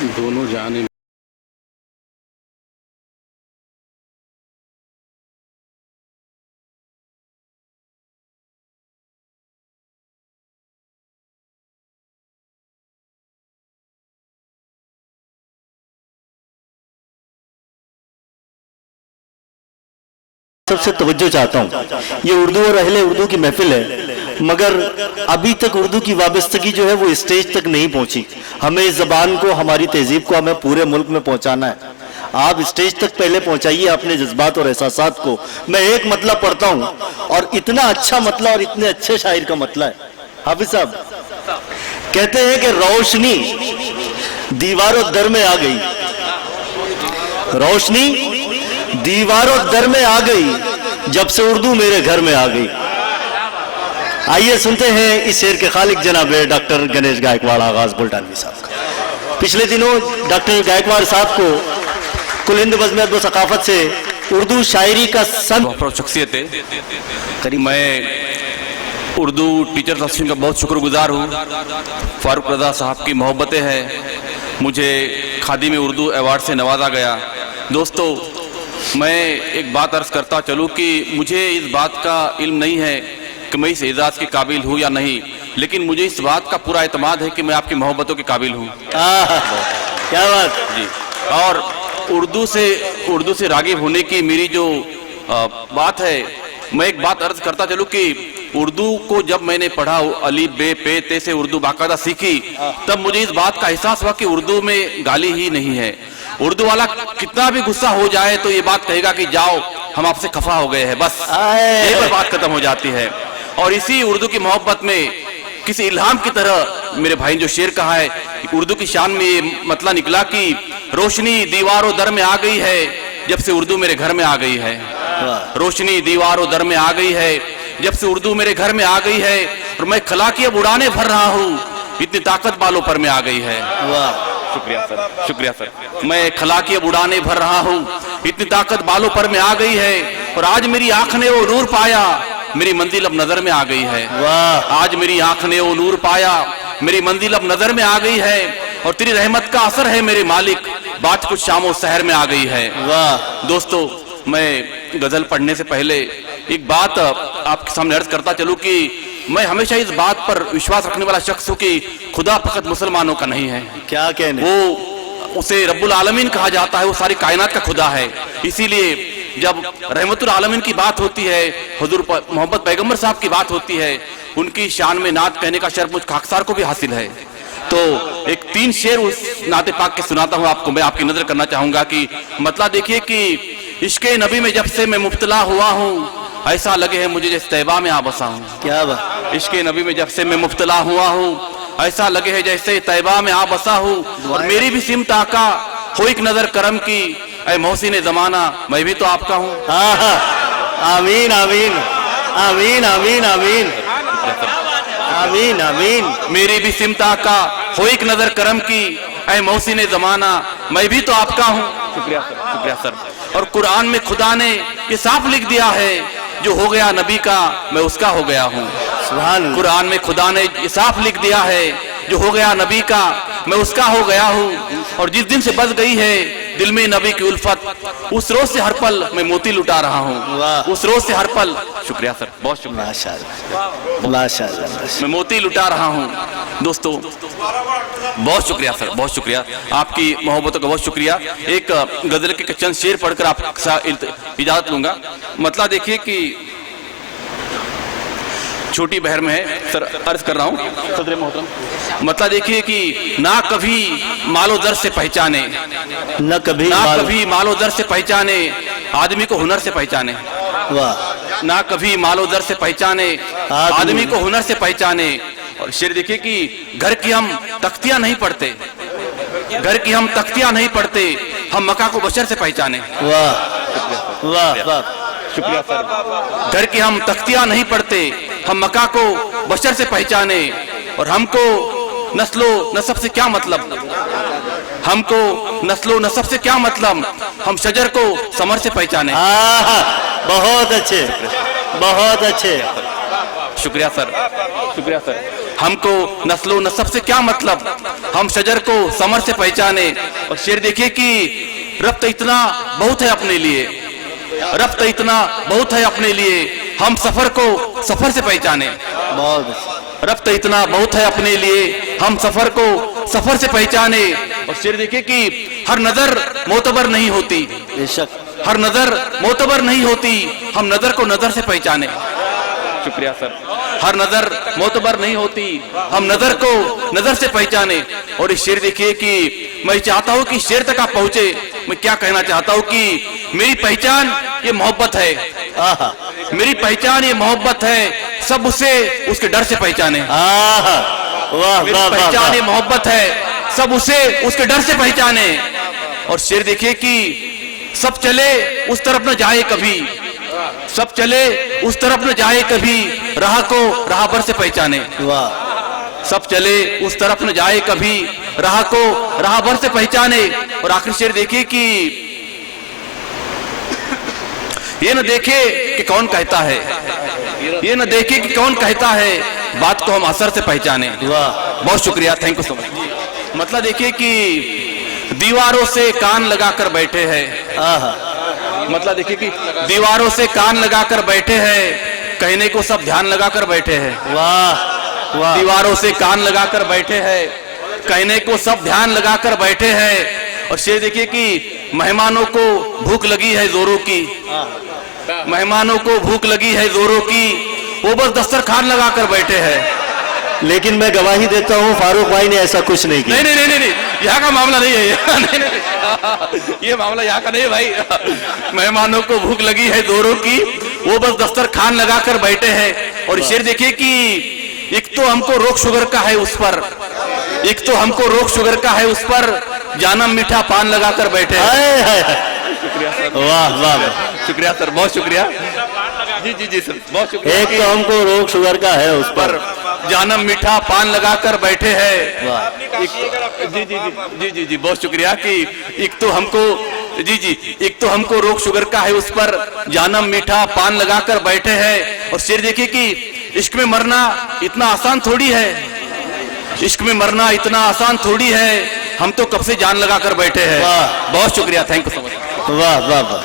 दोनों जाने सबसे तवज्जो चाहता हूँ। ये उर्दू और अहले उर्दू की महफिल है, मगर अभी तक उर्दू की वाबस्तगी जो है वो स्टेज तक नहीं पहुंची। हमें इस जबान को, हमारी तहजीब को हमें पूरे मुल्क में पहुंचाना है। आप स्टेज तक पहले पहुंचाइए अपने जज्बात और एहसासात को। मैं एक मतला पढ़ता हूँ और इतना अच्छा मतला और इतने अच्छे शायर का मतला है। हाफिज साहब कहते हैं कि रोशनी दीवारों दर में आ गई, रोशनी दीवारों दर में आ गई, जब से उर्दू मेरे घर में आ गई। आइए सुनते हैं इस शेर के खालिक जनाब डॉक्टर गणेश गायकवाड़ आगाज बुल्टानवी साहब का। पिछले दिनों डॉक्टर गायकवाड़ साहब को कुल हिंद बज़्म व सकाफत से उर्दू शायरी का संत शख्सियत है। मैं उर्दू टीचर एसोसिएशन का बहुत शुक्रगुजार हूँ। फारूक रजा साहब की मोहब्बतें हैं, मुझे खादिम उर्दू अवार्ड से नवाजा गया। दोस्तों, मैं एक बात अर्ज करता चलूँ कि मुझे इस बात का इल्म नहीं है कि मैं इस एजाज़ के काबिल हूँ या नहीं, लेकिन मुझे इस बात का पूरा एतमाद है कि मैं आपकी मोहब्बतों के काबिल हूँ। क्या बात जी। और उर्दू से रागिब होने की मेरी जो बात है, मैं एक बात अर्ज करता चलूँ कि उर्दू को जब मैंने पढ़ा, अलीफ बे पे ते से उर्दू बाकायदा सीखी, तब मुझे इस बात का एहसास हुआ कि उर्दू में गाली ही नहीं है। उर्दू वाला कितना भी गुस्सा हो जाए तो ये बात कहेगा कि जाओ हम आपसे खफा हो गए हैं, बस यही पर बात खत्म हो जाती है। और इसी उर्दू की मोहब्बत में किसी इल्हाम की तरह मेरे भाई ने जो शेर कहा है, उर्दू की शान में ये मतला निकला कि रोशनी दीवारों दर में आ गई है, जब से उर्दू मेरे घर में आ गई है। रोशनी दीवारों दर में आ गई है, जब से उर्दू मेरे घर में आ गई है, और मैं खला की अब उड़ाने भर रहा हूँ, इतनी ताकत बालों पर में आ गई है। शुक्रिया सर, शुक्रिया सर। मैं खला की अब उड़ाने भर रहा हूँ, इतनी ताकत बालों पर में आ गई है, और आज मेरी आंख ने वो नूर पाया, मेरी मंजिल अब नजर में आ गई है। आज मेरी आंख ने वो नूर पाया, मेरी मंजिल अब नजर में आ गई है, और तेरी रहमत का असर है मेरे मालिक, बात कुछ शामो शहर में आ गई है। दोस्तों, मैं गजल पढ़ने से पहले एक बात आपके सामने अर्ज करता चलूं कि मैं हमेशा इस बात पर विश्वास रखने वाला शख्स हूं कि खुदा फकत मुसलमानों का नहीं है। क्या कहने, वो उसे रब्बुल आलमीन कहा जाता है, वो सारी कायनात का खुदा है। इसीलिए जब रहमतुल आलमीन की बात होती है, हुजूर मोहम्मद पैगंबर साहब की बात होती है, उनकी शान में नात कहने का शर्फ मुझ खाकसार को भी हासिल है। तो एक 3 शेर उस नाते पाक के सुनाता हूं आपको। मैं आपकी नजर करना चाहूंगा कि मतलब देखिए कि इश्क़े नबी में जब से मैं मुब्तला हुआ हूँ, ऐसा लगे है मुझे जैसे तैबा में आ बसा हूँ। क्या बात। इश्क़े नबी में जब से मैं मुब्तला हुआ हूँ, ऐसा लगे है जैसे तैबा में आ बसा हूँ, और मेरी भी सिमत आका हो एक नजर करम की, ऐ मोहसिन जमाना मैं भी तो आपका हूँ। आमीन आमीन आमीन आमीन आमीन आमीन आमीन। मेरी भी सिमत आका हो एक नजर करम की, ऐ मोहसिन जमाना मैं भी तो आपका हूँ। शुक्रिया सर, शुक्रिया सर। और कुरान में खुदा ने ये साफ लिख दिया है, जो हो गया नबी का मैं उसका हो गया हूँ। कुरान में खुदा ने ये साफ लिख दिया है, जो हो गया नबी का मैं उसका हो गया हूँ। और जिस दिन से बस गई है दिल में नबी की उल्फत, उस रोज से हर पल मैं मोती लुटा रहा हूँ। उस रोज से हर पल, शुक्रिया सर, बहुत शुक्रिया, माशाअल्लाह, मैं मोती लुटा रहा हूँ। दोस्तों, बहुत शुक्रिया सर, बहुत शुक्रिया, आपकी मोहब्बतों का बहुत शुक्रिया। एक गजल के चंद शेर पढ़कर आपसे इजाजत लूंगा। मतलब देखिए कि छोटी बहर में है सर, अर्ज कर रहा हूँ सदर मोहतरम। मतलब देखिए कि ना कभी मालो दर से पहचाने, न कभी मालो दर से पहचाने, आदमी को हुनर से पहचाने। वाह। ना कभी मालो दर से पहचाने, आदमी को हुनर से पहचाने। और शेर देखिए कि घर की हम तख्तियां नहीं पढ़ते, घर की हम तख्तियां नहीं पढ़ते, हम मक्का को बशर से पहचाने। वाह वाह वाह, शुक्रिया सर। घर की हम तख्तियां नहीं पढ़ते, हम मक्का को बशर से पहचाने। और हमको नस्लो नसब से क्या मतलब, हमको नस्लो नसब से क्या मतलब, हम शजर को समर से पहचाने। बहुत अच्छे, बहुत अच्छे, शुक्रिया सर, शुक्रिया सर। हमको नस्लो नसब से क्या मतलब, हम शजर को समर से पहचाने। और शेर देखिए कि रब तो इतना बहुत है अपने लिए, रब तो इतना बहुत है अपने लिए, हम सफर को सफर से पहचाने। बहुत अच्छा। रब तो इतना बहुत है अपने लिए, हम सफर को सफर से पहचाने। और शेर देखिए कि हर नजर मोतबर नहीं होती, बेशक हर नजर मोतबर नहीं होती, हम नजर को नजर से पहचाने। शुक्रिया सर। हर नजर मोतबर नहीं होती, हम नजर को नजर से पहचाने। और इस शेर देखिए कि मैं चाहता हूं कि शेर तक आप पहुंचे। मैं क्या कहना चाहता हूं कि मेरी पहचान ये मोहब्बत है, आहा मेरी पहचान ये मोहब्बत है, सब उसे उसके डर से पहचाने। आहा वाह मेरी वाह वाह पहचान ये वाह। मोहब्बत है, सब उसे उसके डर से पहचाने। और शेर देखिए कि सब चले उस तरफ न जाए कभी, सब चले उस तरफ न जाए कभी, राह को राह भर से पहचाने। वाह सब चले उस तरफ न जाए कभी, राह को राह भर से पहचाने। और आखिरी शेर देखिए कि ये न देखे कि कौन कहता है, ये न देखे कि कौन कहता है, बात को हम असर से पहचाने। वाह बहुत शुक्रिया, थैंक यू सो मच। मतलब देखिए कि दीवारों से कान लगाकर बैठे हैं, आहा मतलब देखिए कि दीवारों से कान लगाकर बैठे हैं, कहने को सब ध्यान लगाकर बैठे हैं। वाह वाह। दीवारों से कान लगाकर बैठे हैं, कहने को सब ध्यान लगाकर बैठे हैं। और शेर देखिए कि मेहमानों को भूख लगी है जोरों की, मेहमानों को भूख लगी है जोरों की, वो बस दस्तरखान लगाकर बैठे हैं। लेकिन मैं गवाही देता हूँ फारूक भाई ने ऐसा कुछ नहीं किया। नहीं नहीं नहीं नहीं, यहाँ का मामला नहीं है। नहीं, नहीं, ये मामला यहाँ का नहीं है भाई। मेहमानों को भूख लगी है जोरों की, वो बस दस्तरखान लगाकर बैठे हैं। और शेर देखिए कि एक तो हमको रोक शुगर का है उस पर, एक तो हमको रोक शुगर का है उस पर, जानम मीठा पान लगाकर बैठे हैं। हाय, हाय, हाय। शुक्रिया सर, वाह वाह वाह। शुक्रिया सर, बहुत शुक्रिया। जी जी जी सर, बहुत शुक्रिया। एक तो हमको रोग शुगर का है उस पर, पर जानम मीठा पान लगाकर बैठे हैं। वाह जी जी जी जी जी जी, बहुत शुक्रिया कि एक तो हमको, जी जी, एक तो हमको रोग शुगर का है उस पर, जानम मीठा पान लगाकर बैठे हैं। और शेर देखिए कि इश्क में मरना इतना आसान थोड़ी है, इश्क में मरना इतना आसान थोड़ी है, हम तो कब से जान लगाकर बैठे हैं। वाह। बहुत शुक्रिया, थैंक यू सो मच। वाह वाह वाह।